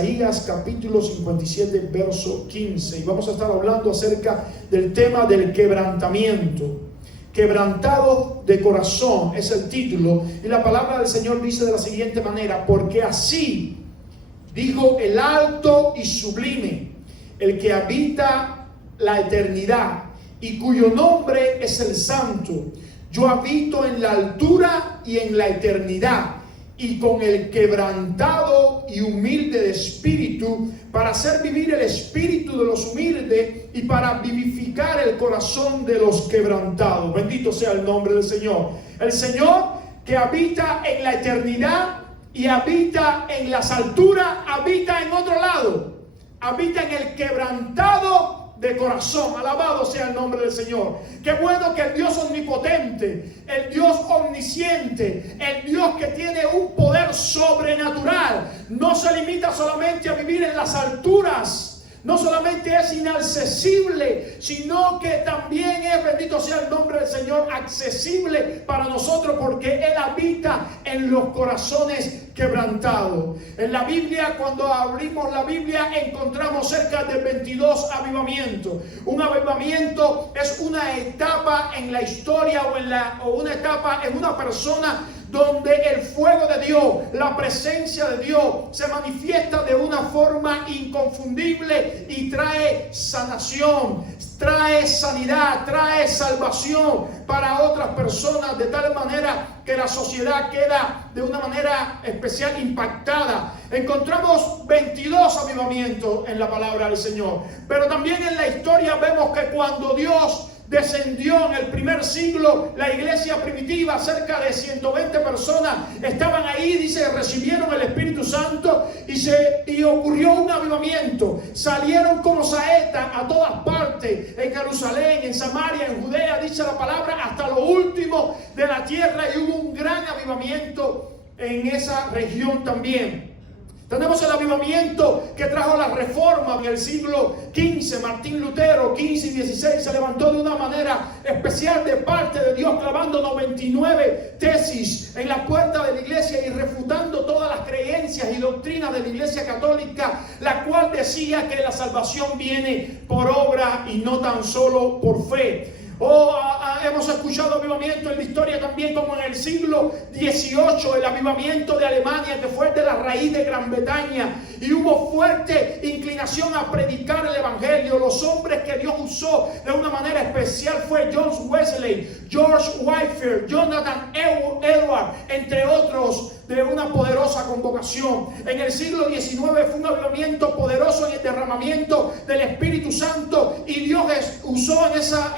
Isaías capítulo 57, verso 15. Y vamos a estar hablando acerca del tema del quebrantamiento. Quebrantado de corazón es el título. Y la palabra del Señor dice de la siguiente manera: porque así dijo el alto y sublime, el que habita la eternidad y cuyo nombre es el Santo. Yo habito en la altura y en la eternidad, y con el quebrantado y humilde de espíritu, para hacer vivir el espíritu de los humildes y para vivificar el corazón de los quebrantados. Bendito sea el nombre del Señor. El Señor que habita en la eternidad y habita en las alturas, habita en otro lado, habita en el quebrantado de corazón. Alabado sea el nombre del Señor. Qué bueno que el Dios omnipotente, el Dios omnisciente, el Dios que tiene un poder sobrenatural, no se limita solamente a vivir en las alturas, no solamente es inaccesible, sino que también es, bendito sea el nombre del Señor, accesible para nosotros, porque Él habita en los corazones quebrantados. En la Biblia, cuando abrimos la Biblia, encontramos cerca de 22 avivamientos. Un avivamiento es una etapa en la historia o una etapa en una persona donde el fuego de Dios, la presencia de Dios se manifiesta de una forma inconfundible y trae sanación, trae sanidad, trae salvación para otras personas, de tal manera que la sociedad queda de una manera especial impactada. Encontramos 22 avivamientos en la palabra del Señor, pero también en la historia vemos que cuando Dios descendió en el primer siglo, la iglesia primitiva, cerca de 120 personas estaban ahí, dice, recibieron el Espíritu Santo y ocurrió un avivamiento. Salieron como saeta a todas partes, en Jerusalén, en Samaria, en Judea, dice la palabra, hasta lo último de la tierra, y hubo un gran avivamiento en esa región también. Tenemos el avivamiento que trajo la reforma en el siglo XV. Martín Lutero, 15 y 16, se levantó de una manera especial de parte de Dios, clavando 99 tesis en la puerta de la iglesia y refutando todas las creencias y doctrinas de la iglesia católica, la cual decía que la salvación viene por obra y no tan solo por fe. Hemos escuchado avivamiento en la historia también, como en el siglo XVIII, el avivamiento de Alemania, que fue de la raíz de Gran Bretaña, y hubo fuerte inclinación a predicar el evangelio. Los hombres que Dios usó de una manera especial fue John Wesley, George Whitefield, Jonathan Edwards, entre otros, de una poderosa convocación. En el siglo XIX fue un avivamiento poderoso en el derramamiento del Espíritu Santo, y Dios usó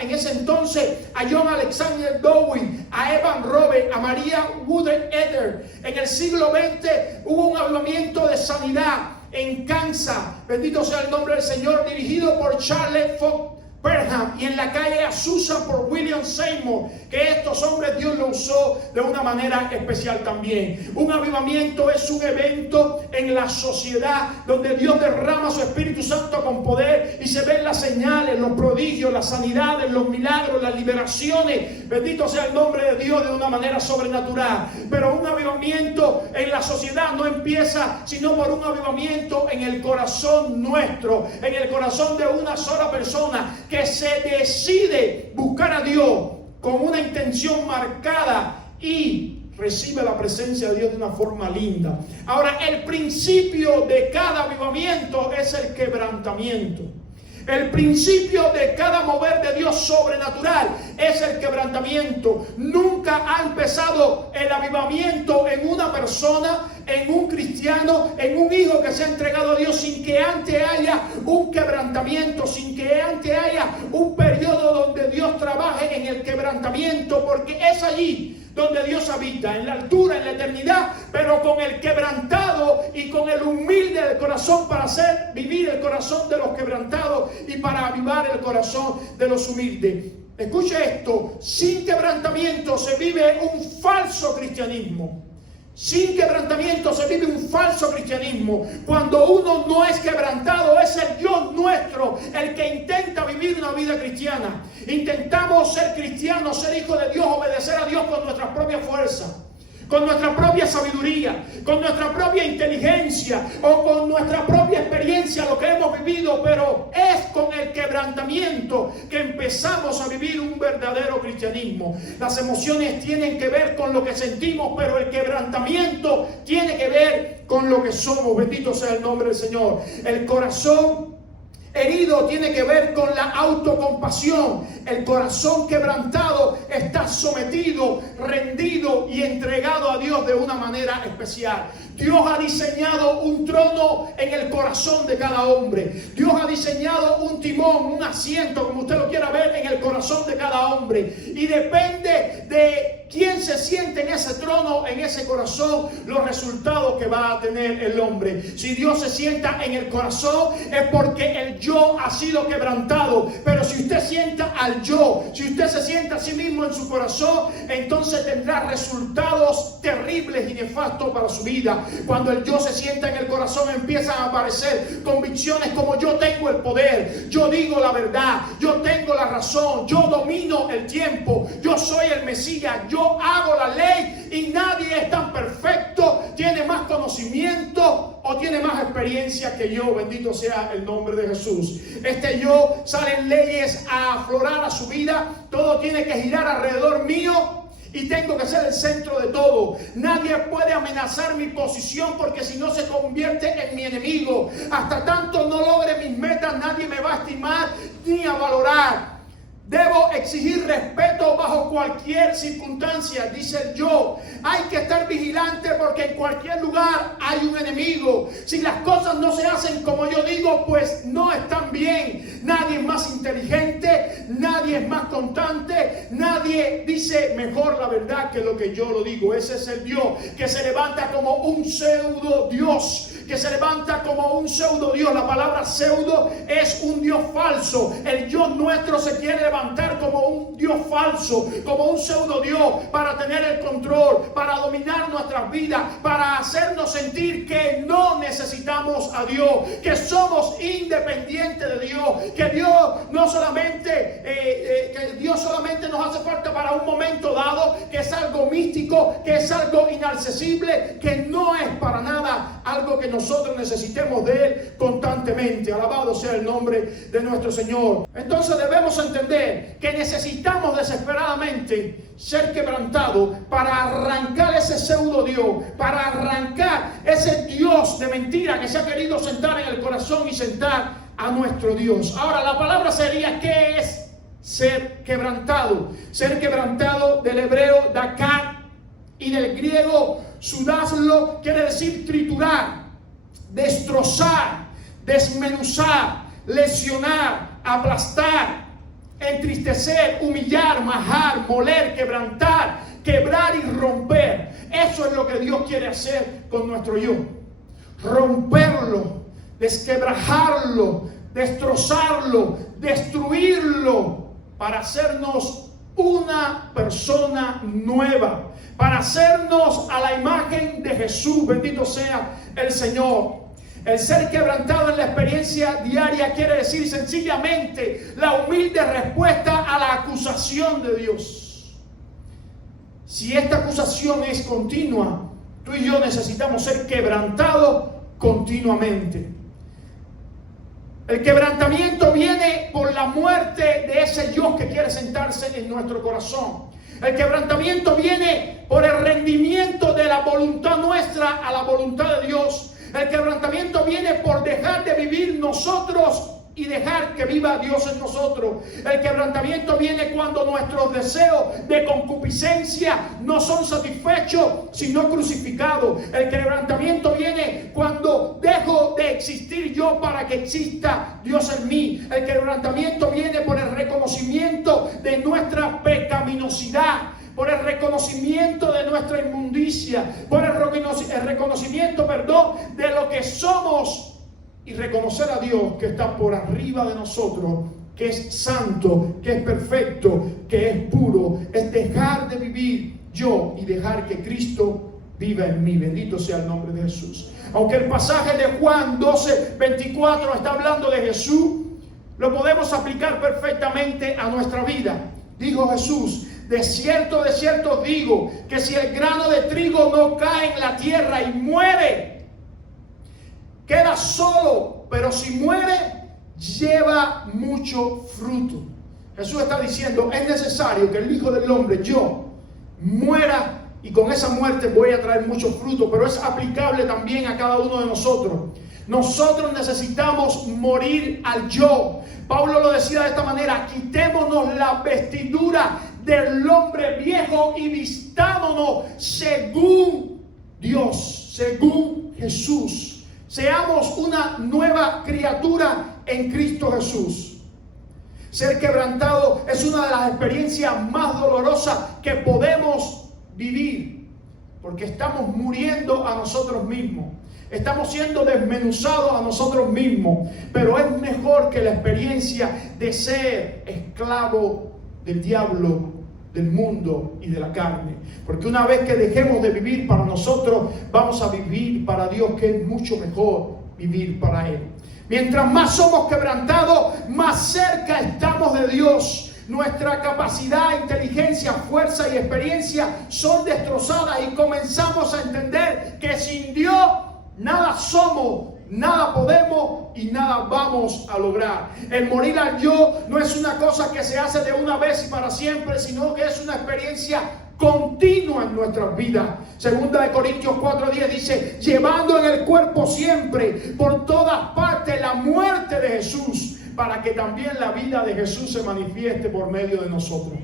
en ese entonces a John Alexander Dowie, a Evan Roberts, a María Woodard-Ether. En el siglo XX hubo un avivamiento de sanidad en Kansas, bendito sea el nombre del Señor, dirigido por Charles Fox Perham, y en la calle Azusa por William Seymour, que estos hombres Dios lo usó de una manera especial también. Un avivamiento es un evento en la sociedad donde Dios derrama su Espíritu Santo con poder y se ven las señales, los prodigios, las sanidades, los milagros, las liberaciones. Bendito sea el nombre de Dios de una manera sobrenatural. Pero un avivamiento en la sociedad no empieza sino por un avivamiento en el corazón nuestro, en el corazón de una sola persona que se decide buscar a Dios con una intención marcada y recibe la presencia de Dios de una forma linda. Ahora, el principio de cada avivamiento es el quebrantamiento. El principio de cada mover de Dios sobrenatural es el quebrantamiento. Nunca ha empezado el avivamiento en una persona, en un cristiano, en un hijo que se ha entregado a Dios, sin que antes haya un quebrantamiento, sin que antes haya un periodo donde Dios trabaje en el quebrantamiento, porque es allí donde Dios habita, en la altura, en la eternidad, pero con el quebrantado y con el humilde del corazón, para hacer vivir el corazón de los quebrantados y para avivar el corazón de los humildes. Escuche esto: sin quebrantamiento se vive un falso cristianismo. Sin quebrantamiento se vive un falso cristianismo. Cuando uno no es quebrantado, es el Dios nuestro el que intenta vivir una vida cristiana. Intentamos ser cristianos, ser hijos de Dios, obedecer a Dios con nuestras propias fuerzas, con nuestra propia sabiduría, con nuestra propia inteligencia o con nuestra propia experiencia, lo que hemos vivido, pero es con el quebrantamiento que empezamos a vivir un verdadero cristianismo. Las emociones tienen que ver con lo que sentimos, pero el quebrantamiento tiene que ver con lo que somos. Bendito sea el nombre del Señor. El corazón herido tiene que ver con la autocompasión. El corazón quebrantado está sometido, rendido y entregado a Dios de una manera especial. Dios ha diseñado un trono en el corazón de cada hombre. Dios ha diseñado un timón, un asiento, como usted lo quiera ver, en el corazón de cada hombre. Y depende de quién se siente en ese trono, en ese corazón, los resultados que va a tener el hombre. Si Dios se sienta en el corazón, es porque el yo ha sido quebrantado. Pero si usted sienta al yo, si usted se sienta a sí mismo en su corazón, entonces tendrá resultados terribles y nefastos para su vida. Cuando el yo se sienta en el corazón, empiezan a aparecer convicciones como: yo tengo el poder, yo digo la verdad, yo tengo la razón, yo domino el tiempo, yo soy el Mesías, yo hago la ley y nadie es tan perfecto, tiene más conocimiento o tiene más experiencia que yo. Bendito sea el nombre de Jesús. Este yo, salen leyes a aflorar a su vida, todo tiene que girar alrededor mío y tengo que ser el centro de todo. Nadie puede amenazar mi posición, porque si no se convierte en mi enemigo. Hasta tanto no logre mis metas, nadie me va a estimar ni a valorar. Debo exigir respeto bajo cualquier circunstancia, dice el yo. Hay que estar vigilante porque en cualquier lugar hay un enemigo. Si las cosas no se hacen como yo digo, pues no están bien. Nadie es más inteligente, nadie es más constante, nadie dice mejor la verdad que lo que yo lo digo. Ese es el Dios que se levanta como un pseudo Dios. Que se levanta como un pseudo Dios. La palabra pseudo es un Dios falso. El Dios nuestro se quiere levantar como un Dios falso, como un pseudo Dios, para tener el control, para dominar nuestras vidas, para hacernos sentir que no necesitamos a Dios, que somos independientes de Dios, que Dios no solamente que Dios solamente nos hace falta para un momento dado, que es algo místico, que es algo inaccesible, que no es para nada algo que nosotros necesitemos de Él constantemente. Alabado sea el nombre de nuestro Señor. Entonces debemos entender que necesitamos desesperadamente ser quebrantados para arrancar ese pseudo Dios, para arrancar ese Dios de mentira que se ha querido sentar en el corazón y sentar a nuestro Dios. Ahora, la palabra sería: ¿qué es ser quebrantado? Ser quebrantado, del hebreo dakar y del griego sudazlo, quiere decir triturar, destrozar, desmenuzar, lesionar, aplastar, entristecer, humillar, majar, moler, quebrantar, quebrar y romper. Eso es lo que Dios quiere hacer con nuestro yo. Romperlo, desquebrajarlo, destrozarlo, destruirlo, para hacernos una persona nueva, para hacernos a la imagen de Jesús. Bendito sea el Señor. El ser quebrantado en la experiencia diaria quiere decir sencillamente la humilde respuesta a la acusación de Dios. Si esta acusación es continua, tú y yo necesitamos ser quebrantados continuamente. El quebrantamiento viene por la muerte de ese yo que quiere sentarse en nuestro corazón. El quebrantamiento viene por el rendimiento de la voluntad nuestra a la voluntad de Dios. El quebrantamiento viene por dejar de vivir nosotros y dejar que viva Dios en nosotros. El quebrantamiento viene cuando nuestros deseos de concupiscencia no son satisfechos, sino crucificados. El quebrantamiento viene cuando dejo de existir yo para que exista Dios en mí. El quebrantamiento viene por el reconocimiento de nuestra pecaminosidad, por el reconocimiento de nuestra inmundicia, por el reconocimiento, de lo que somos, y reconocer a Dios que está por arriba de nosotros, que es santo, que es perfecto, que es puro. Es dejar de vivir yo y dejar que Cristo viva en mí. Bendito sea el nombre de Jesús. Aunque el pasaje de Juan 12:24 está hablando de Jesús, lo podemos aplicar perfectamente a nuestra vida. dijo Jesús, de cierto os digo, que si el grano de trigo no cae en la tierra y muere, queda solo, pero si muere, lleva mucho fruto. Jesús está diciendo, es necesario que el Hijo del Hombre, yo, muera, y con esa muerte voy a traer mucho fruto, pero es aplicable también a cada uno de nosotros. Nosotros necesitamos morir al yo. Pablo lo decía de esta manera, quitémonos la vestidura del hombre viejo y vistámonos según Dios, según Jesús. Seamos una nueva criatura en Cristo Jesús. Ser quebrantado es una de las experiencias más dolorosas que podemos vivir, porque estamos muriendo a nosotros mismos. Estamos siendo desmenuzados a nosotros mismos, pero es mejor que la experiencia de ser esclavo del diablo, del mundo y de la carne. Porque una vez que dejemos de vivir para nosotros, vamos a vivir para Dios, que es mucho mejor vivir para Él. Mientras más somos quebrantados, más cerca estamos de Dios. Nuestra capacidad, inteligencia, fuerza y experiencia son destrozadas y comenzamos a entender que sin Dios nada somos, nada podemos y nada vamos a lograr. El morir al yo no es una cosa que se hace de una vez y para siempre, sino que es una experiencia continua en nuestras vidas. Segunda de Corintios 4:10 dice, llevando en el cuerpo siempre, por todas partes, la muerte de Jesús, para que también la vida de Jesús se manifieste por medio de nosotros.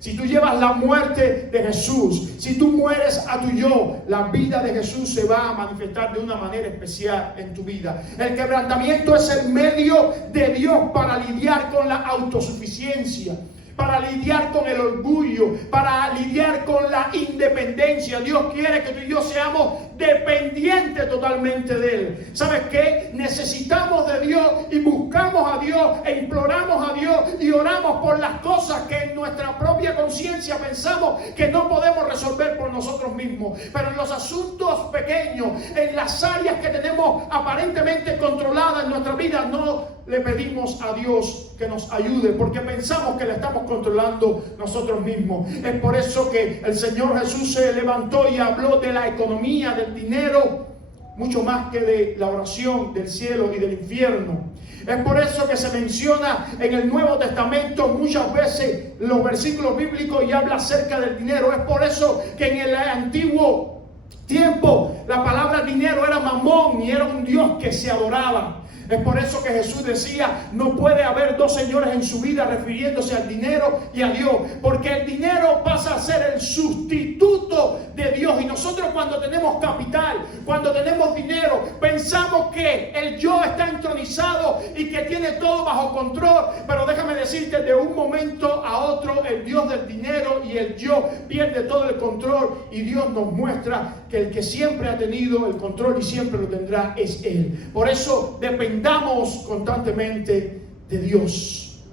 Si tú llevas la muerte de Jesús, si tú mueres a tu yo, la vida de Jesús se va a manifestar de una manera especial en tu vida. El quebrantamiento es el medio de Dios para lidiar con la autosuficiencia, para lidiar con el orgullo, para lidiar con la independencia. Dios quiere que tú y yo seamos dependientes totalmente de Él. ¿Sabes qué? Necesitamos de Dios y buscamos a Dios e imploramos a Dios y oramos por las cosas que en nuestra propia conciencia pensamos que no podemos resolver por nosotros mismos. Pero en los asuntos pequeños, en las áreas que tenemos aparentemente controladas en nuestra vida, no le pedimos a Dios que nos ayude, porque pensamos que le estamos controlando nosotros mismos. Es por eso que el Señor Jesús se levantó y habló de la economía, del dinero, mucho más que de la oración, del cielo y del infierno. Es por eso que se menciona en el Nuevo Testamento muchas veces los versículos bíblicos y habla acerca del dinero. Es por eso que en el antiguo tiempo la palabra dinero era mamón y era un dios que se adoraba. Es por eso que Jesús decía, no puede haber dos señores en su vida, refiriéndose al dinero y a Dios, porque el dinero pasa a ser el sustituto de Dios. Y nosotros cuando tenemos capital, cuando tenemos dinero, pensamos que el yo está entronizado y que tiene todo bajo control. Pero déjame decirte, de un momento a otro el Dios del dinero y el yo pierde todo el control, y Dios nos muestra que el que siempre ha tenido el control y siempre lo tendrá es Él. Por eso dependamos constantemente de Dios.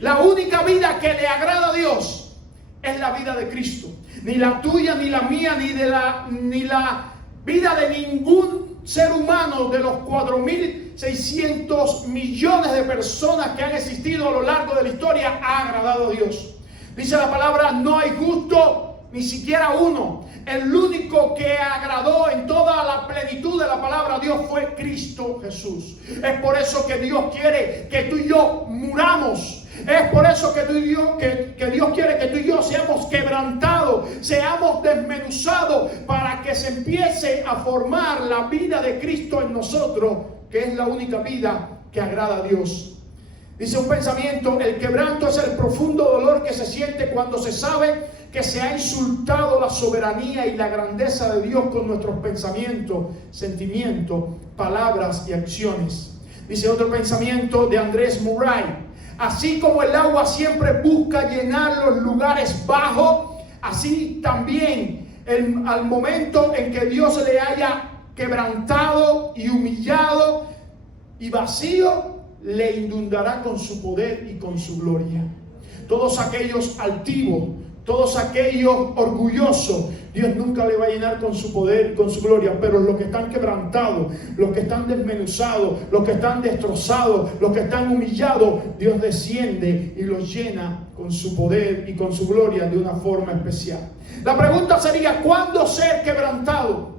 La única vida que le agrada a Dios es la vida de Cristo. Ni la tuya, ni la mía, ni la vida de ningún ser humano de los 4.600 millones de personas que han existido a lo largo de la historia ha agradado a Dios. Dice la palabra, no hay justo ni siquiera uno. El único que agradó en toda la plenitud de la palabra Dios fue Cristo Jesús. Es por eso que Dios quiere que tú y yo muramos. Es por eso que Dios quiere que tú y yo seamos quebrantados, seamos desmenuzados, para que se empiece a formar la vida de Cristo en nosotros, que es la única vida que agrada a Dios. Dice un pensamiento, el quebranto es el profundo dolor que se siente cuando se sabe que se ha insultado la soberanía y la grandeza de Dios con nuestros pensamientos, sentimientos, palabras y acciones. Dice otro pensamiento de Andrés Murray, así como el agua siempre busca llenar los lugares bajos, así también al momento en que Dios le haya quebrantado y humillado y vacío, le inundará con su poder y con su gloria. Todos aquellos altivos, todos aquellos orgullosos, Dios nunca le va a llenar con su poder y con su gloria. Pero los que están quebrantados, los que están desmenuzados, los que están destrozados, los que están humillados, Dios desciende y los llena con su poder y con su gloria de una forma especial. La pregunta sería, ¿cuándo ser quebrantado?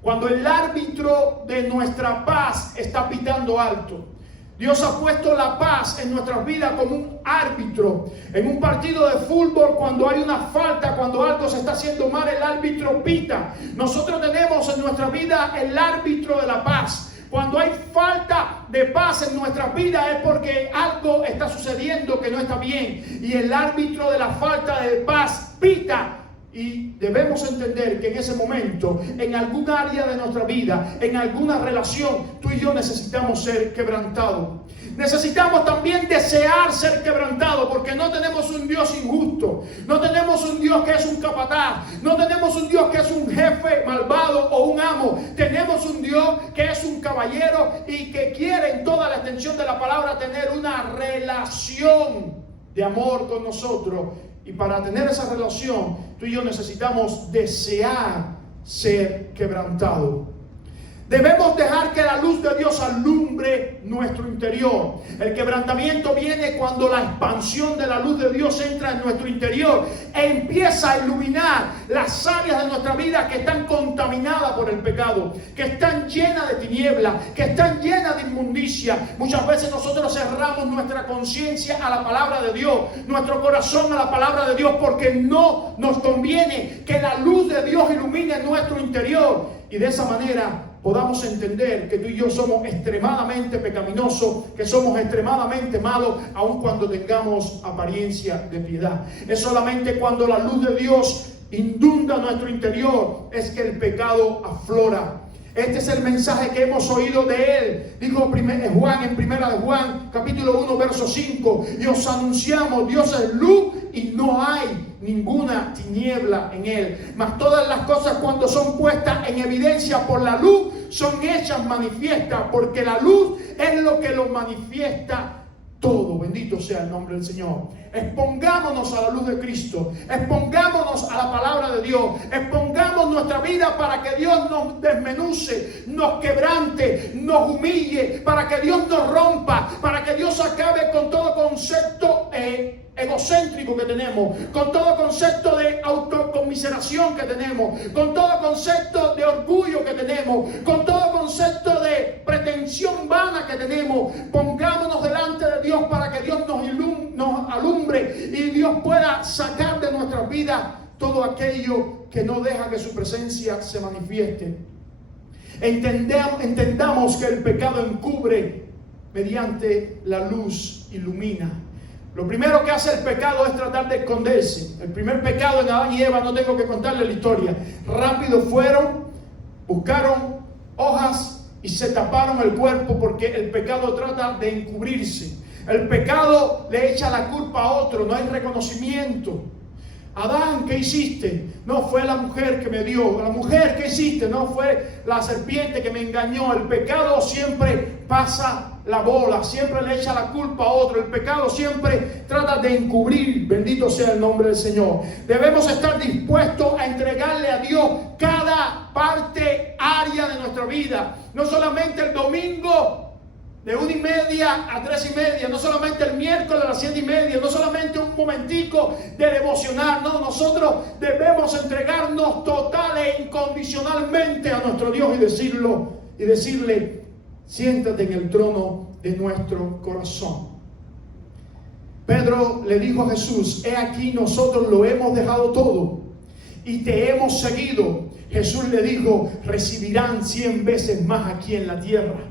Cuando el árbitro de nuestra paz está pitando alto. Dios ha puesto la paz en nuestras vidas como un árbitro. En un partido de fútbol, cuando hay una falta, cuando algo se está haciendo mal, el árbitro pita. Nosotros tenemos en nuestra vida el árbitro de la paz. Cuando hay falta de paz en nuestras vidas es porque algo está sucediendo que no está bien. Y el árbitro de la falta de paz pita. Y debemos entender que en ese momento, en algún área de nuestra vida, en alguna relación, tú y yo necesitamos ser quebrantados. Necesitamos también desear ser quebrantados, porque no tenemos un Dios injusto, no tenemos un Dios que es un capataz, no tenemos un Dios que es un jefe malvado o un amo. Tenemos un Dios que es un caballero y que quiere en toda la extensión de la palabra tener una relación de amor con nosotros. Y para tener esa relación, tú y yo necesitamos desear ser quebrantados. Debemos dejar que la luz de Dios alumbre nuestro interior. El quebrantamiento viene cuando la expansión de la luz de Dios entra en nuestro interior e empieza a iluminar las áreas de nuestra vida que están contaminadas por el pecado, que están llenas de tinieblas, que están llenas de inmundicia. Muchas veces nosotros cerramos nuestra conciencia a la palabra de Dios, nuestro corazón a la palabra de Dios, porque no nos conviene que la luz de Dios ilumine nuestro interior. Y de esa manera podamos entender que tú y yo somos extremadamente pecaminosos, que somos extremadamente malos, aun cuando tengamos apariencia de piedad. Es solamente cuando la luz de Dios inunda nuestro interior es que el pecado aflora. Este es el mensaje que hemos oído de él. Dijo Juan en primera de Juan, capítulo 1, verso 5. Y os anunciamos, Dios es luz y no hay ninguna tiniebla en él. Mas todas las cosas, cuando son puestas en evidencia por la luz, son hechas manifiestas, porque la luz es lo que lo manifiesta todo. Bendito sea el nombre del Señor. Expongámonos a la luz de Cristo, expongámonos a la palabra de Dios, expongamos nuestra vida para que Dios nos desmenuce, nos quebrante, nos humille, para que Dios nos rompa, para que Dios acabe con todo concepto egocéntrico que tenemos, con todo concepto de autoconmiseración que tenemos, con todo concepto de orgullo que tenemos, con todo concepto de pretensión vana que tenemos. Pongámonos delante de Dios para que Dios nos alumbre y Dios pueda sacar de nuestras vidas todo aquello que no deja que su presencia se manifieste. Entendamos que el pecado encubre, mediante la luz ilumina. Lo primero que hace el pecado es tratar de esconderse. El primer pecado en Adán y Eva, no tengo que contarle la historia. Rápido fueron, buscaron hojas y se taparon el cuerpo, porque el pecado trata de encubrirse. El pecado le echa la culpa a otro, no hay reconocimiento. Adán, ¿qué hiciste? No fue la mujer que me dio. La mujer, ¿qué hiciste? No fue la serpiente que me engañó. El pecado siempre pasa la bola, siempre le echa la culpa a otro. El pecado siempre trata de encubrir. Bendito sea el nombre del Señor. Debemos estar dispuestos a entregarle a Dios cada parte, área de nuestra vida. No solamente el domingo de 1:30 a 3:30, no solamente el miércoles a las 7:30, no solamente un momentico de devocionar. No, nosotros debemos entregarnos total e incondicionalmente a nuestro Dios y decirle: siéntate en el trono de nuestro corazón. Pedro le dijo a Jesús: he aquí, nosotros lo hemos dejado todo y te hemos seguido. Jesús le dijo: recibirán 100 veces más aquí en la tierra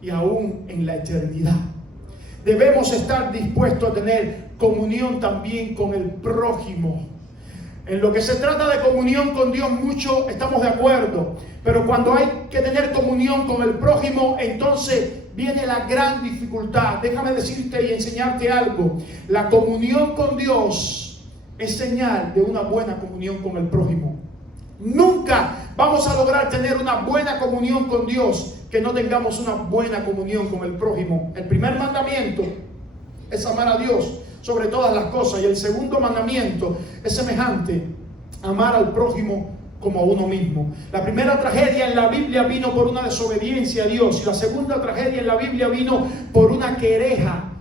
y aún en la eternidad. Debemos estar dispuestos a tener comunión también con el prójimo. En lo que se trata de comunión con Dios, mucho estamos de acuerdo, pero cuando hay que tener comunión con el prójimo, entonces viene la gran dificultad. Déjame decirte y enseñarte algo. La comunión con Dios es señal de una buena comunión con el prójimo. Nunca vamos a lograr tener una buena comunión con Dios que no tengamos una buena comunión con el prójimo. El primer mandamiento es amar a Dios sobre todas las cosas. Y el segundo mandamiento es semejante: amar al prójimo como a uno mismo. La primera tragedia en la Biblia vino por una desobediencia a Dios, y la segunda tragedia en la Biblia vino por una quereja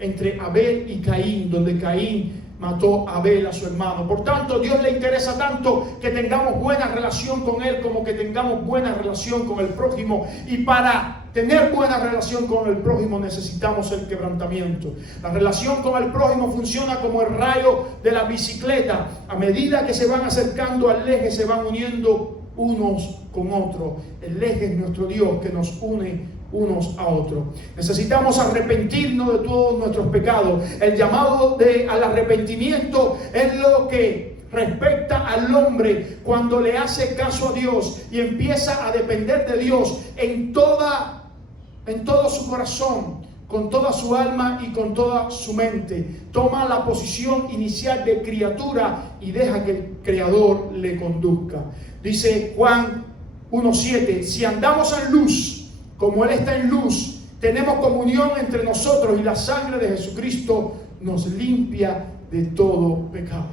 entre Abel y Caín, donde Caín mató a Abel, a su hermano. Por tanto, Dios le interesa tanto que tengamos buena relación con Él como que tengamos buena relación con el prójimo. Y para tener buena relación con el prójimo necesitamos el quebrantamiento. La relación con el prójimo funciona como el rayo de la bicicleta. A medida que se van acercando al eje, se van uniendo unos con otros. El eje es nuestro Dios, que nos une unos a otros. Necesitamos arrepentirnos de todos nuestros pecados. El llamado al arrepentimiento es lo que respecta al hombre cuando le hace caso a Dios y empieza a depender de Dios en todo su corazón, con toda su alma y con toda su mente. Toma la posición inicial de criatura y deja que el Creador le conduzca. Dice Juan 1:7: si andamos en luz, como Él está en luz, tenemos comunión entre nosotros, y la sangre de Jesucristo nos limpia de todo pecado.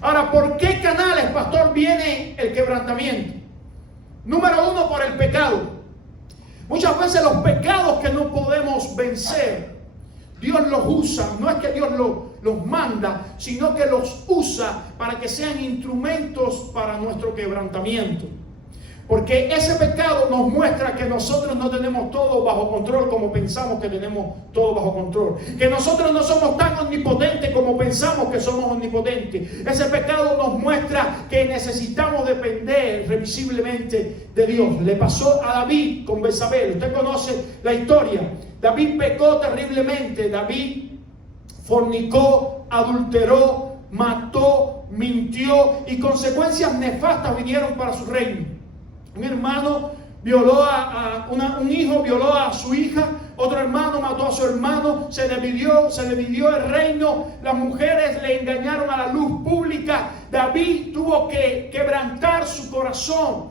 Ahora, ¿por qué canales, pastor, viene el quebrantamiento? Número uno, por el pecado. Muchas veces los pecados que no podemos vencer, Dios los usa. No es que Dios los manda, sino que los usa para que sean instrumentos para nuestro quebrantamiento. Porque ese pecado nos muestra que nosotros no tenemos todo bajo control como pensamos que tenemos todo bajo control. Que nosotros no somos tan omnipotentes como pensamos que somos omnipotentes. Ese pecado nos muestra que necesitamos depender irremisiblemente de Dios. Le pasó a David con Betsabé. Usted conoce la historia. David pecó terriblemente. David fornicó, adulteró, mató, mintió, y consecuencias nefastas vinieron para su reino. Un hermano violó un hijo violó a su hija, otro hermano mató a su hermano, se dividió el reino, las mujeres le engañaron a la luz pública. David tuvo que quebrantar su corazón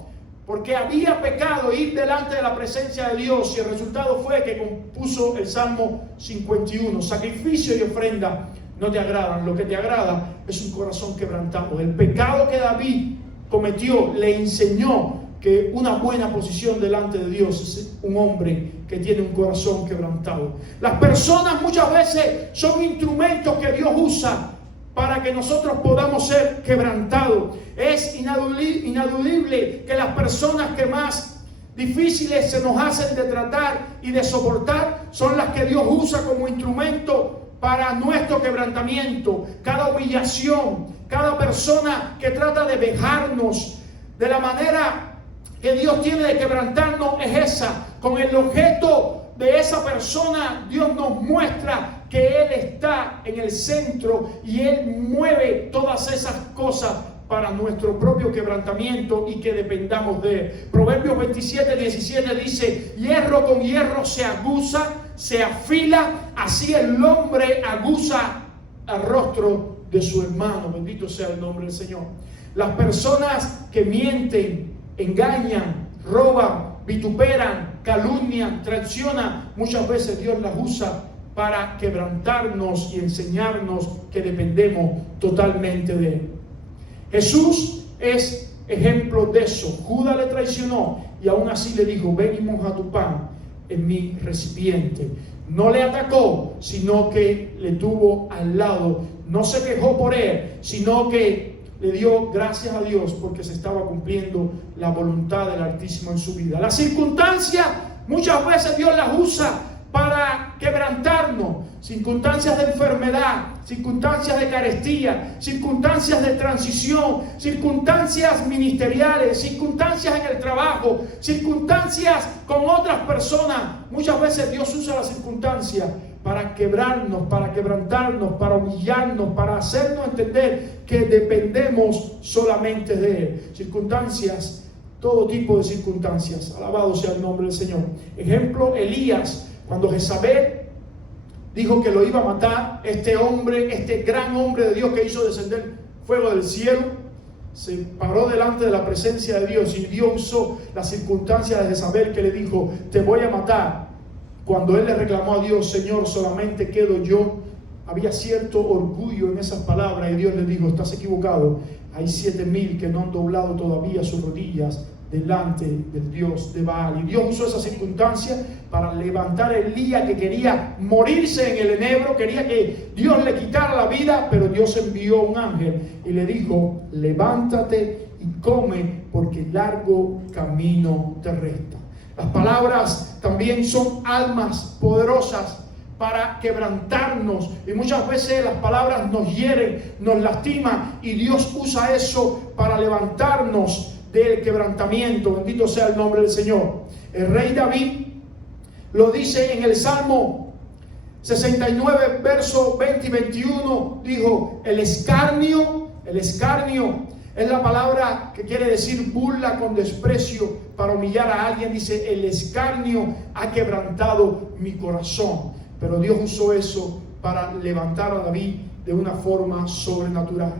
porque había pecado, ir delante de la presencia de Dios, y el resultado fue que compuso el Salmo 51. Sacrificio y ofrenda no te agradan, lo que te agrada es un corazón quebrantado. El pecado que David cometió le enseñó que una buena posición delante de Dios es un hombre que tiene un corazón quebrantado. Las personas muchas veces son instrumentos que Dios usa para que nosotros podamos ser quebrantados. Es inaducible que las personas que más difíciles se nos hacen de tratar y de soportar son las que Dios usa como instrumento para nuestro quebrantamiento. Cada humillación, cada persona que trata de vejarnos de la manera que Dios tiene de quebrantarnos es esa. Con el objeto de esa persona, Dios nos muestra que Él está en el centro y Él mueve todas esas cosas para nuestro propio quebrantamiento y que dependamos de Él. Proverbios 27:17 dice: hierro con hierro se aguza, se afila, así el hombre aguza al rostro de su hermano. Bendito sea el nombre del Señor. Las personas que mienten, engañan, roban, vituperan, calumnian, traicionan, muchas veces Dios las usa para quebrantarnos y enseñarnos que dependemos totalmente de Él. Jesús es ejemplo de eso. Judas le traicionó y aún así le dijo: ven y moja tu pan en mi recipiente. No le atacó, sino que le tuvo al lado. No se quejó por él, sino que le dio gracias a Dios porque se estaba cumpliendo la voluntad del Altísimo en su vida. Las circunstancias muchas veces Dios las usa para quebrantarnos. Circunstancias de enfermedad, circunstancias de carestía, circunstancias de transición, circunstancias ministeriales, circunstancias en el trabajo, circunstancias con otras personas. Muchas veces Dios usa las circunstancias para quebrarnos, para quebrantarnos, para humillarnos, para hacernos entender que dependemos solamente de Él. Circunstancias, todo tipo de circunstancias. Alabado sea el nombre del Señor. Ejemplo, Elías, cuando Jezabel dijo que lo iba a matar, este hombre, este gran hombre de Dios que hizo descender fuego del cielo, se paró delante de la presencia de Dios, y Dios usó las circunstancias de Jezabel, que le dijo: te voy a matar. Cuando él le reclamó a Dios: Señor, solamente quedo yo, había cierto orgullo en esas palabras y Dios le dijo: estás equivocado, hay 7,000 que no han doblado todavía sus rodillas delante del Dios de Baal. Y Dios usó esa circunstancia para levantar a Elías, que quería morirse en el enebro, quería que Dios le quitara la vida, pero Dios envió un ángel y le dijo: levántate y come, porque largo camino te resta. Las palabras también son armas poderosas para quebrantarnos, y muchas veces las palabras nos hieren, nos lastiman, y Dios usa eso para levantarnos del quebrantamiento. Bendito sea el nombre del Señor. El rey David lo dice en el Salmo 69, verso 20 y 21, dijo: el escarnio es la palabra que quiere decir burla con desprecio, para humillar a alguien. Dice: el escarnio ha quebrantado mi corazón. Pero Dios usó eso para levantar a David de una forma sobrenatural.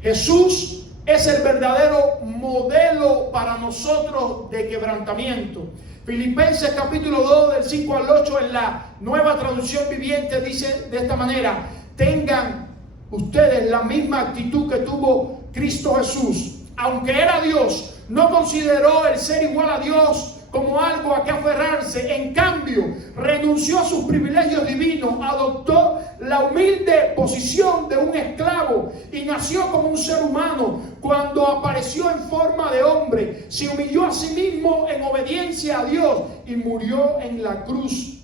Jesús es el verdadero modelo para nosotros de quebrantamiento. Filipenses capítulo 2 del 5 al 8 en la Nueva Traducción Viviente dice de esta manera: tengan ustedes la misma actitud que tuvo Cristo Jesús. Aunque era Dios, no consideró el ser igual a Dios como algo a que aferrarse. En cambio, renunció a sus privilegios divinos, adoptó la humilde posición de un esclavo y nació como un ser humano. Cuando apareció en forma de hombre, se humilló a sí mismo en obediencia a Dios y murió en la cruz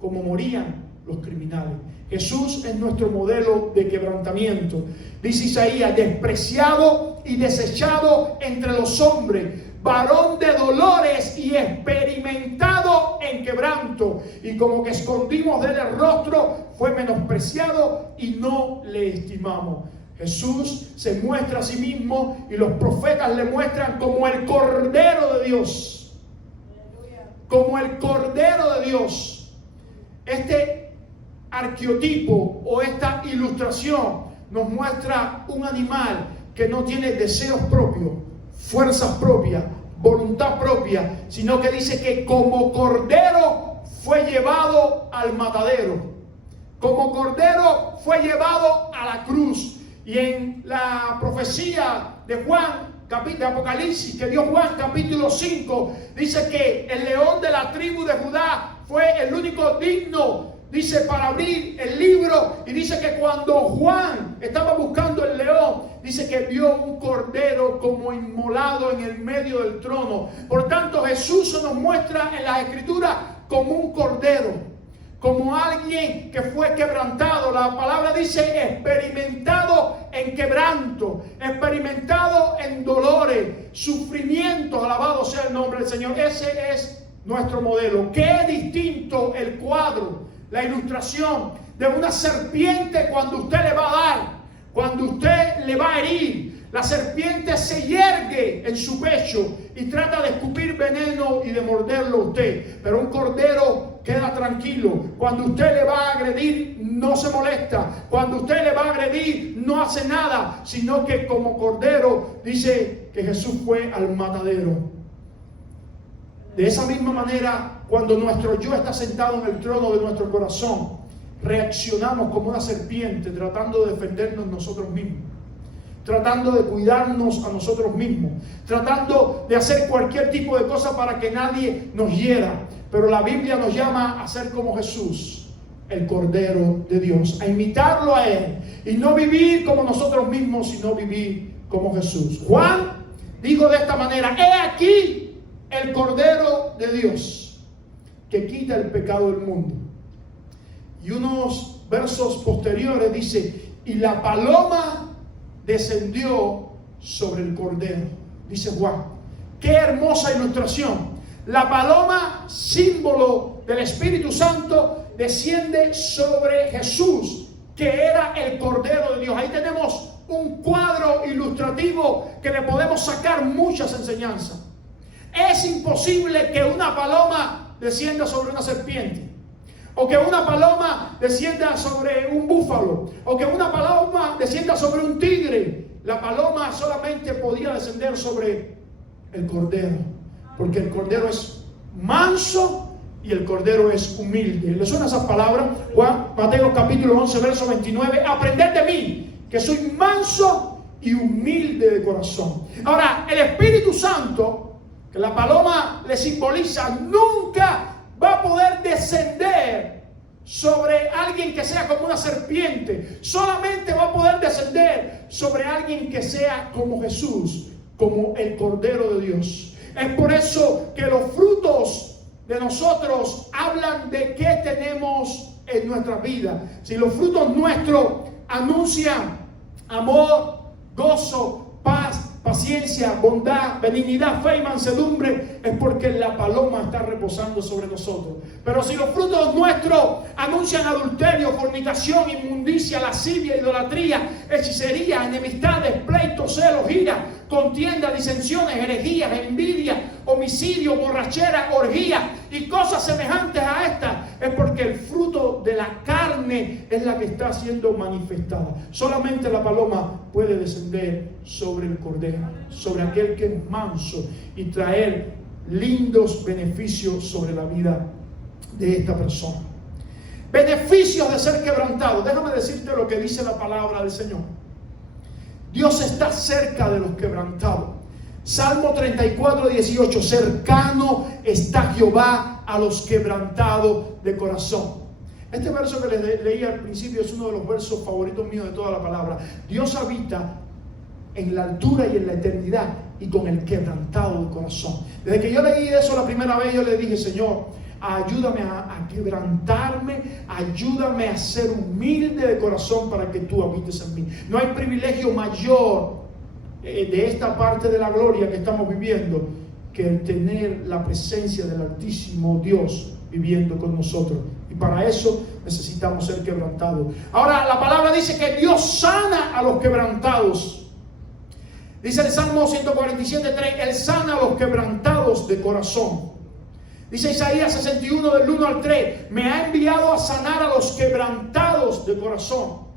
como morían los criminales. Jesús es nuestro modelo de quebrantamiento. Dice Isaías: despreciado y desechado entre los hombres, varón de dolores y experimentado en quebranto, y como que escondimos de él el rostro, fue menospreciado y no le estimamos. Jesús se muestra a sí mismo, y los profetas le muestran como el Cordero de Dios. Como el Cordero de Dios. Este arqueotipo o esta ilustración nos muestra un animal que no tiene deseos propios, fuerzas propias, voluntad propia, sino que dice que como cordero fue llevado al matadero. Como cordero fue llevado a la cruz. Y en la profecía de Juan, de Apocalipsis, que dio Juan capítulo 5, dice que el león de la tribu de Judá fue el único digno, dice, para abrir el libro. Y dice que cuando Juan estaba buscando el león, dice que vio un cordero como inmolado en el medio del trono. Por tanto, Jesús se nos muestra en las Escrituras como un cordero, como alguien que fue quebrantado. La palabra dice experimentado en quebranto, experimentado en dolores, sufrimientos. Alabado sea el nombre del Señor. Ese es nuestro modelo. Qué distinto el cuadro, la ilustración de una serpiente cuando usted le va a dar, cuando usted le va a herir. La serpiente se yergue en su pecho y trata de escupir veneno y de morderlo a usted. Pero un cordero queda tranquilo. Cuando usted le va a agredir, no se molesta. Cuando usted le va a agredir, no hace nada, sino que como cordero, dice que Jesús fue al matadero. De esa misma manera, cuando nuestro yo está sentado en el trono de nuestro corazón, reaccionamos como una serpiente, tratando de defendernos nosotros mismos, tratando de cuidarnos a nosotros mismos, tratando de hacer cualquier tipo de cosa para que nadie nos hiera. Pero la Biblia nos llama a ser como Jesús, el Cordero de Dios, a imitarlo a Él y no vivir como nosotros mismos, sino vivir como Jesús. Juan dijo de esta manera: he aquí el Cordero de Dios que quita el pecado del mundo. Y unos versos posteriores dice: y la paloma descendió sobre el Cordero. Dice Juan. Qué hermosa ilustración. La paloma, símbolo del Espíritu Santo, desciende sobre Jesús, que era el Cordero de Dios. Ahí tenemos un cuadro ilustrativo que le podemos sacar muchas enseñanzas. Es imposible que una paloma descienda sobre una serpiente, o que una paloma descienda sobre un búfalo, o que una paloma descienda sobre un tigre. La paloma solamente podía descender sobre el Cordero, porque el Cordero es manso y el cordero es humilde. ¿Le suena esas palabras? Mateo capítulo 11, verso 29. Aprended de mí, que soy manso y humilde de corazón. Ahora, el Espíritu Santo, que la paloma le simboliza, nunca va a poder descender sobre alguien que sea como una serpiente. Solamente va a poder descender sobre alguien que sea como Jesús, como el Cordero de Dios. Es por eso que los frutos de nosotros hablan de qué tenemos en nuestra vida. Si los frutos nuestros anuncian amor, gozo, paz, paciencia, bondad, benignidad, fe y mansedumbre, es porque la paloma está reposando sobre nosotros. Pero si los frutos nuestros anuncian adulterio, fornicación, inmundicia, lascivia, idolatría, hechicería, enemistades, pleitos, celos, ira, contienda, disensiones, herejías, envidia, homicidio, borrachera, orgía y cosas semejantes a estas, es porque el fruto de la carne es la que está siendo manifestada. Solamente la paloma puede descender sobre el cordero, sobre aquel que es manso, y traer lindos beneficios sobre la vida de esta persona. Beneficios de ser quebrantado. Déjame decirte lo que dice la palabra del Señor. Dios está cerca de los quebrantados. Salmo 34, 18. Cercano está Jehová a los quebrantados de corazón. Este verso que les leí al principio es uno de los versos favoritos míos de toda la palabra. Dios habita en la altura y en la eternidad y con el quebrantado de corazón. Desde que yo leí eso la primera vez, yo le dije: Señor, ayúdame a quebrantarme, ayúdame a ser humilde de corazón para que tú habites en mí. No hay privilegio mayor de esta parte de la gloria que estamos viviendo que el tener la presencia del Altísimo Dios viviendo con nosotros. Y para eso necesitamos ser quebrantados. Ahora, la palabra dice que Dios sana a los quebrantados. Dice el Salmo 147:3, Él sana a los quebrantados de corazón. Dice Isaías 61 del 1 al 3, me ha enviado a sanar a los quebrantados de corazón.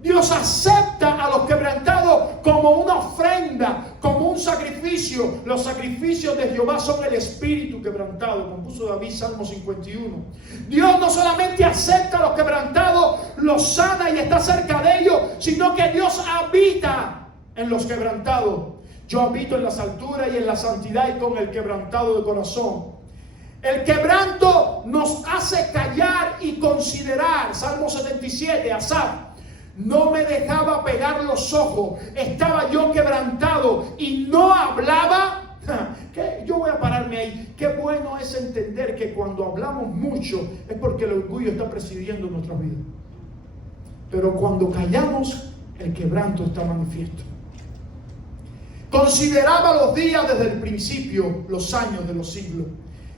Dios acepta a los quebrantados como una ofrenda, como un sacrificio. Los sacrificios de Jehová son el espíritu quebrantado, compuso David, Salmo 51. Dios no solamente acepta a los quebrantados, los sana y está cerca de ellos, sino que Dios habita en los quebrantados. Yo habito en las alturas y en la santidad y con el quebrantado de corazón. El quebranto nos hace callar y considerar. Salmo 77, Asaf. No me dejaba pegar los ojos, estaba yo quebrantado y no hablaba. ¿Qué? Yo voy a pararme ahí. Qué bueno es entender que cuando hablamos mucho es porque el orgullo está presidiendo nuestras vidas. Pero cuando callamos, el quebranto está manifiesto. Consideraba los días desde el principio, los años de los siglos.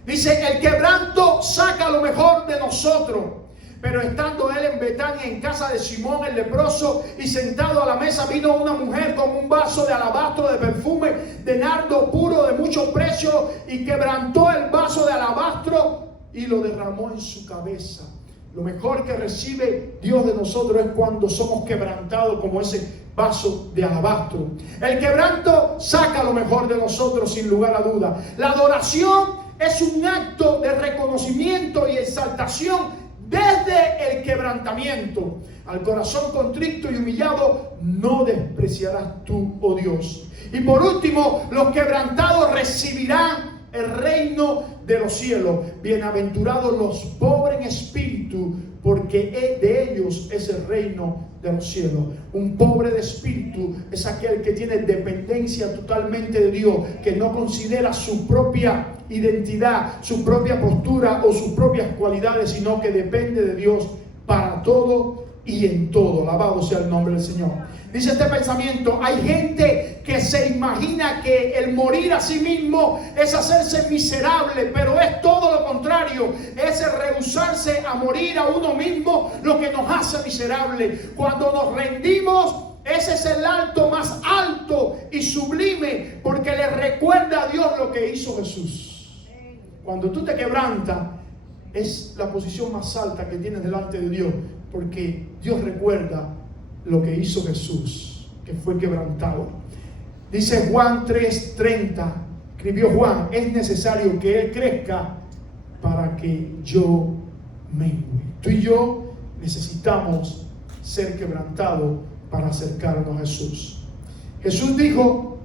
Dice, el quebranto saca lo mejor de nosotros. Pero estando él en Betania, en casa de Simón el leproso, y sentado a la mesa, vino una mujer con un vaso de alabastro de perfume de nardo puro de mucho precio, y quebrantó el vaso de alabastro y lo derramó en su cabeza. Lo mejor que recibe Dios de nosotros es cuando somos quebrantados como ese vaso de alabastro. El quebranto saca lo mejor de nosotros sin lugar a duda. La adoración es un acto de reconocimiento y exaltación desde el quebrantamiento. Al corazón contrito y humillado no despreciarás tú, oh Dios. Y por último, los quebrantados recibirán el reino de los cielos. Bienaventurados los pobres en espíritu, porque de ellos es el reino de los cielos. Un pobre de espíritu es aquel que tiene dependencia totalmente de Dios, que no considera su propia identidad, su propia postura o sus propias cualidades, sino que depende de Dios para todo y en todo. Alabado sea el nombre del Señor. Dice este pensamiento: hay gente que se imagina que el morir a sí mismo es hacerse miserable, pero es todo lo contrario. Es el rehusarse a morir a uno mismo lo que nos hace miserable. Cuando nos rendimos, ese es el alto más alto y sublime, porque le recuerda a Dios lo que hizo Jesús. Cuando tú te quebrantas, es la posición más alta que tienes delante de Dios, porque Dios recuerda lo que hizo Jesús, que fue quebrantado. Dice Juan 3:30, escribió Juan: es necesario que Él crezca para que yo mengue. Tú y yo necesitamos ser quebrantados para acercarnos a Jesús. Jesús dijo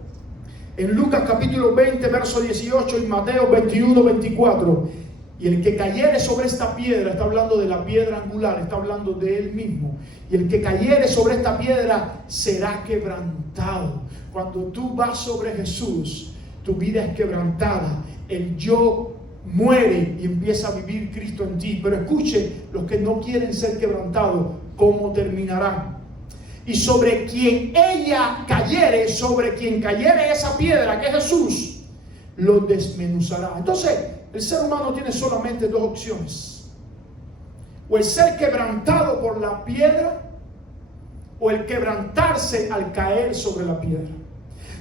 en Lucas capítulo 20, verso 18 y Mateo 21, 24: y el que cayere sobre esta piedra, está hablando de la piedra angular, está hablando de él mismo, y el que cayere sobre esta piedra será quebrantado. Cuando tú vas sobre Jesús, tu vida es quebrantada, el yo muere y empieza a vivir Cristo en ti. Pero escuche, los que no quieren ser quebrantados, ¿cómo terminarán? Y sobre quien ella cayere, sobre quien cayere esa piedra que es Jesús, lo desmenuzará. Entonces, el ser humano tiene solamente dos opciones: o el ser quebrantado por la piedra, o el quebrantarse al caer sobre la piedra.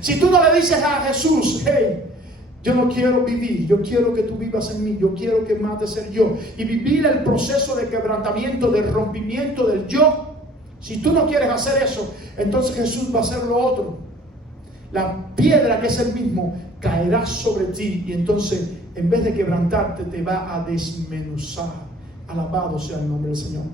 Si tú no le dices a Jesús: hey, yo no quiero vivir, yo quiero que tú vivas en mí, yo quiero que mates ser yo, y vivir el proceso de quebrantamiento, de rompimiento del yo. Si tú no quieres hacer eso, entonces Jesús va a hacer lo otro. La piedra, que es el mismo, caerá sobre ti, y entonces en vez de quebrantarte te va a desmenuzar. Alabado sea el nombre del Señor.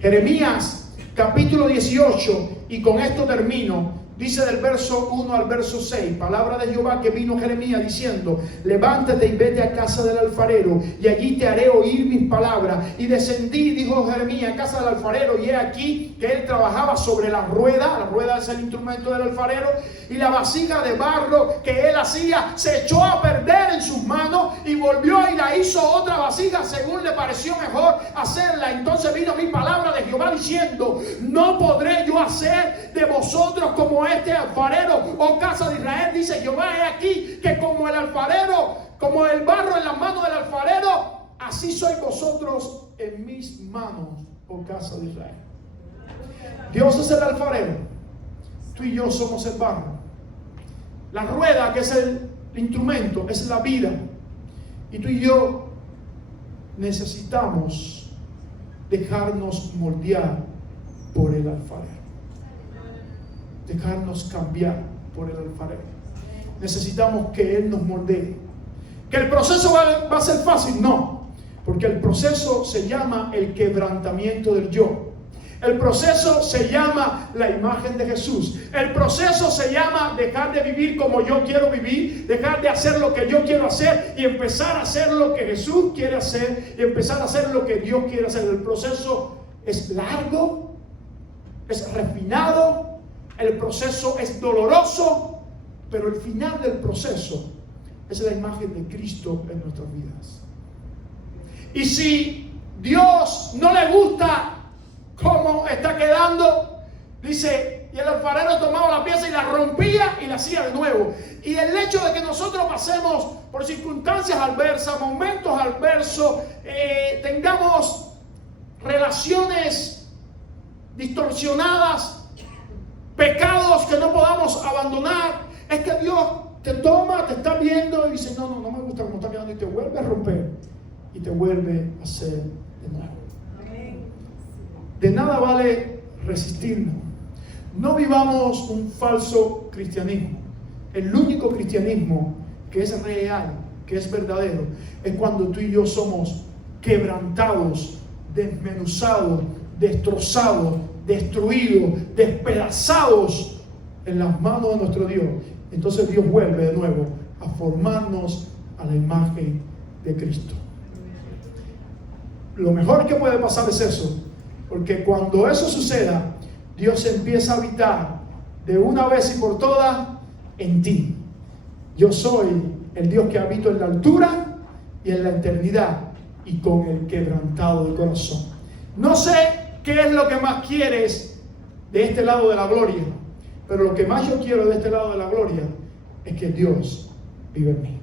Jeremías capítulo 18, y con esto termino. Dice del verso 1 al verso 6, palabra de Jehová que vino Jeremías diciendo: levántate y vete a casa del alfarero, y allí te haré oír mis palabras. Y descendí, dijo Jeremías, a casa del alfarero, y he aquí que él trabajaba sobre la rueda es el instrumento del alfarero, y la vasija de barro que él hacía se echó a perder en sus manos, y volvió y la hizo otra vasija según le pareció mejor hacerla. Entonces vino mi palabra de Jehová diciendo: no podré yo hacer de vosotros como este alfarero, oh casa de Israel, dice Jehová. He aquí que como el alfarero, como el barro en las manos del alfarero, así sois vosotros en mis manos, oh casa de Israel. Dios es el alfarero, tú y yo somos el barro. La rueda, que es el instrumento, es la vida, y tú y yo necesitamos dejarnos moldear por el alfarero, dejarnos cambiar por el alfarero. Necesitamos que Él nos moldee. ¿Que el proceso va a ser fácil? No, porque el proceso se llama el quebrantamiento del yo. El proceso se llama la imagen de Jesús. El proceso se llama dejar de vivir como yo quiero vivir, dejar de hacer lo que yo quiero hacer y empezar a hacer lo que Jesús quiere hacer y empezar a hacer lo que Dios quiere hacer. El proceso es largo, es refinado, el proceso es doloroso, pero el final del proceso es la imagen de Cristo en nuestras vidas. Y si Dios no le gusta cómo está quedando, dice, y el alfarero tomaba la pieza y la rompía y la hacía de nuevo. Y el hecho de que nosotros pasemos por circunstancias adversas, momentos adversos, tengamos relaciones distorsionadas, pecados que no podamos abandonar, es que Dios te toma, te está viendo y dice: no me gusta cómo está quedando, y te vuelve a romper y te vuelve a hacer de nuevo. De nada vale resistirnos. No vivamos un falso cristianismo. El único cristianismo que es real, que es verdadero, es cuando tú y yo somos quebrantados, desmenuzados, destrozados, destruidos, despedazados en las manos de nuestro Dios. Entonces Dios vuelve de nuevo a formarnos a la imagen de Cristo. Lo mejor que puede pasar es eso, porque cuando eso suceda, Dios empieza a habitar de una vez y por todas en ti. Yo soy el Dios que habito en la altura y en la eternidad, y con el quebrantado de corazón. No sé qué es lo que más quieres de este lado de la gloria, pero lo que más yo quiero de este lado de la gloria es que Dios vive en mí.